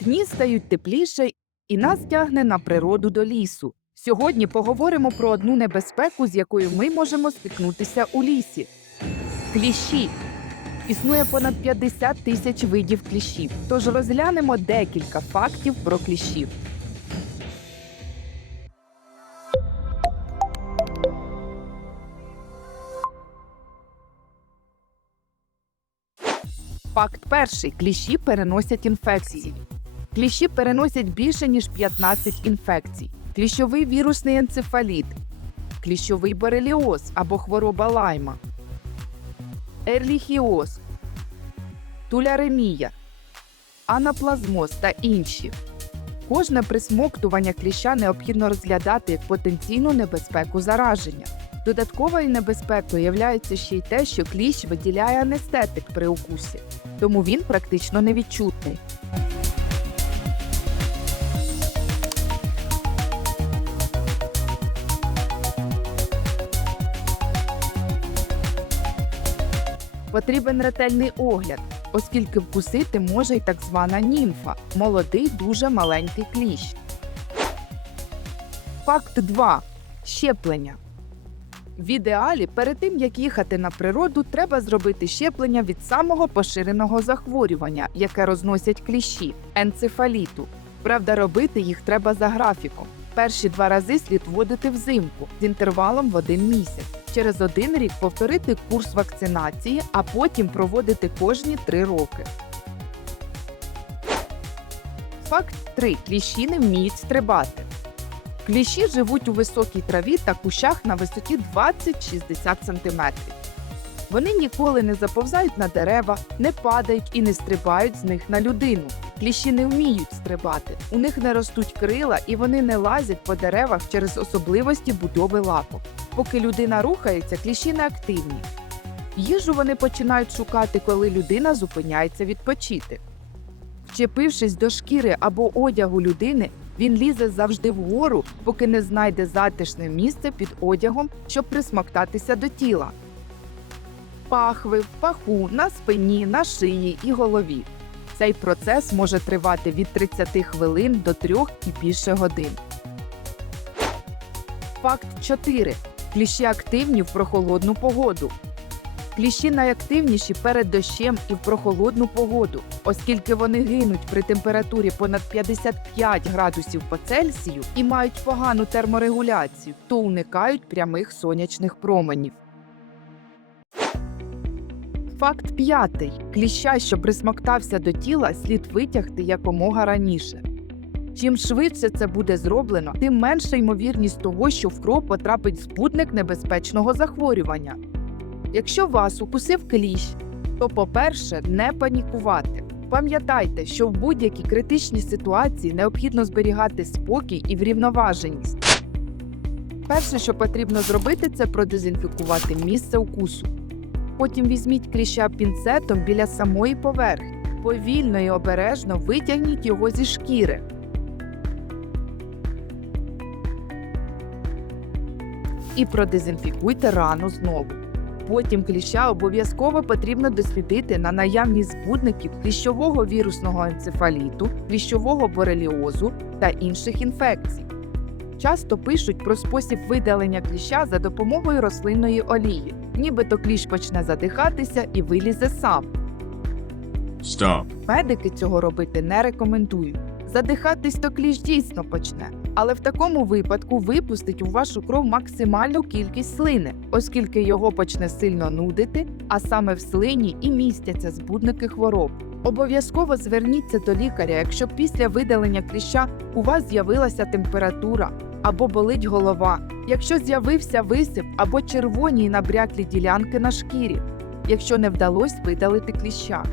Дні стають тепліше, і нас тягне на природу до лісу. Сьогодні поговоримо про одну небезпеку, з якою ми можемо стикнутися у лісі. Кліщі. Існує понад 50 тисяч видів кліщів, тож розглянемо декілька фактів про кліщів. Факт перший. Кліщі переносять інфекції. Кліщі переносять більше, ніж 15 інфекцій. Кліщовий вірусний енцефаліт, кліщовий бореліоз або хвороба Лайма, ерліхіоз, туляремія, анаплазмоз та інші. Кожне присмоктування кліща необхідно розглядати як потенційну небезпеку зараження. Додатковою небезпекою є ще й те, що кліщ виділяє анестетик при укусі, тому він практично невідчутний. Потрібен ретельний огляд, оскільки вкусити може й так звана німфа – молодий дуже маленький кліщ. Факт 2. Щеплення. В ідеалі, перед тим, як їхати на природу, треба зробити щеплення від самого поширеного захворювання, яке розносять кліщі – енцефаліту. Правда, робити їх треба за графіком. Перші 2 рази слід вводити взимку з інтервалом в 1 місяць. Через 1 рік повторити курс вакцинації, а потім проводити кожні 3 роки. Факт 3. Кліщі не вміють стрибати. Кліщі живуть у високій траві та кущах на висоті 20-60 см. Вони ніколи не заповзають на дерева, не падають і не стрибають з них на людину. Кліщі не вміють стрибати, у них не ростуть крила і вони не лазять по деревах через особливості будови лапок. Поки людина рухається, кліщі неактивні. Їжу вони починають шукати, коли людина зупиняється відпочити. Вчепившись до шкіри або одягу людини, він лізе завжди вгору, поки не знайде затишне місце під одягом, щоб присмоктатися до тіла. Пахви, в паху, на спині, на шиї і голові. Цей процес може тривати від 30 хвилин до 3 і більше годин. Факт 4. Кліщі активні в прохолодну погоду. Кліщі найактивніші перед дощем і в прохолодну погоду, оскільки вони гинуть при температурі понад 55 градусів по Цельсію і мають погану терморегуляцію, то уникають прямих сонячних променів. Факт 5. Кліща, що присмоктався до тіла, слід витягти якомога раніше. Чим швидше це буде зроблено, тим менша ймовірність того, що в кров потрапить збудник небезпечного захворювання. Якщо вас укусив кліщ, то, по-перше, не панікувати. Пам'ятайте, що в будь-якій критичній ситуації необхідно зберігати спокій і врівноваженість. Перше, що потрібно зробити, це продезінфікувати місце укусу. Потім візьміть кліща пінцетом біля самої поверхні. Повільно і обережно витягніть його зі шкіри. І продезінфікуйте рану знову. Потім кліща обов'язково потрібно дослідити на наявність збудників кліщового вірусного енцефаліту, кліщового бореліозу та інших інфекцій. Часто пишуть про спосіб видалення кліща за допомогою рослинної олії. Нібито кліщ почне задихатися і вилізе сам. Stop. Медики цього робити не рекомендують. Задихатись то кліщ дійсно почне, але в такому випадку випустить у вашу кров максимальну кількість слини, оскільки його почне сильно нудити, а саме в слині і містяться збудники хвороб. Обов'язково зверніться до лікаря, якщо після видалення кліща у вас з'явилася температура або болить голова, якщо з'явився висип або червоні й набряклі ділянки на шкірі, якщо не вдалося видалити кліща.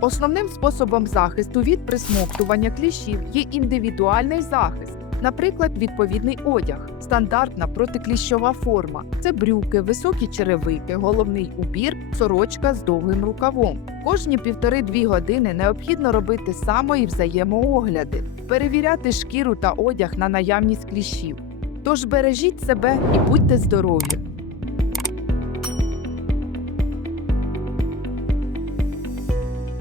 Основним способом захисту від присмоктування кліщів є індивідуальний захист, наприклад, відповідний одяг, стандартна протикліщова форма – це брюки, високі черевики, головний убір, сорочка з довгим рукавом. Кожні 1,5–2 години необхідно робити само- і взаємоогляди, перевіряти шкіру та одяг на наявність кліщів. Тож бережіть себе і будьте здорові!